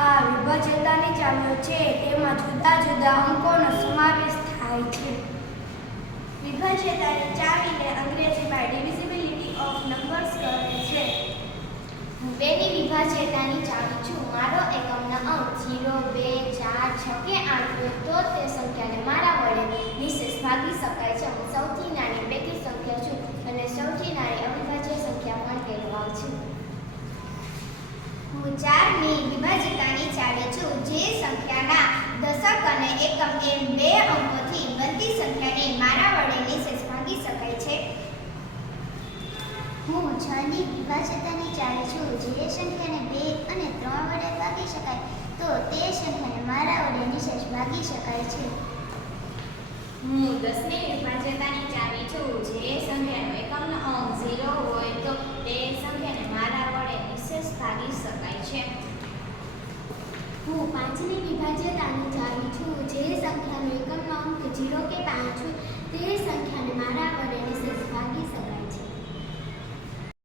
આ વિભાજ્યતાની ચાવીઓ છે તેમાં જુદા જુદા અંકોનો સમાવેશ થાય છે. વિભાજ્યતાની ચાવીને અંગ્રેજીમાં ડિવિઝિબિલિટી ઓફ નંબર્સ કહે છે. હું 2 ની વિભાજ્યતાની ચાવી છું. મારો એકમનો અંક 0, 2, 4, 6 કે 8 હોય તો તે સંખ્યાને મારા વડે નિશેષ ભાગી શકાય છે. હું સૌથી નાની બેકી સંખ્યા છું અને સૌથી નાની અવિભાજ્ય સંખ્યા પણ કહેવાય છે. હું 4 ની વિભાજ્યતાની ચાવી છું. જે સંખ્યાના દશક અને એકમ એમ 2 અંકોથી બનતી સંખ્યાને મારા વડે નિશેષ ભાગી શકાય છે. હું 6 ની વિભાજ્યતાની ચાવી છું. જે સંખ્યાને 2 અને 3 વડે ભાગી શકાય તો તે સંખ્યાને મારા વડે નિશેષ ભાગી શકાય છે. હું 10 ની વિભાજ્યતાની ચાવી છું. જે સંખ્યાનો એકમનો અંક 0 હોય તો તે સંખ્યાને મારા વડે નિશેષ ભાગી શકાય છે. હું 5 ની વિભાજ્યતાની ચાવી છું. જે સંખ્યા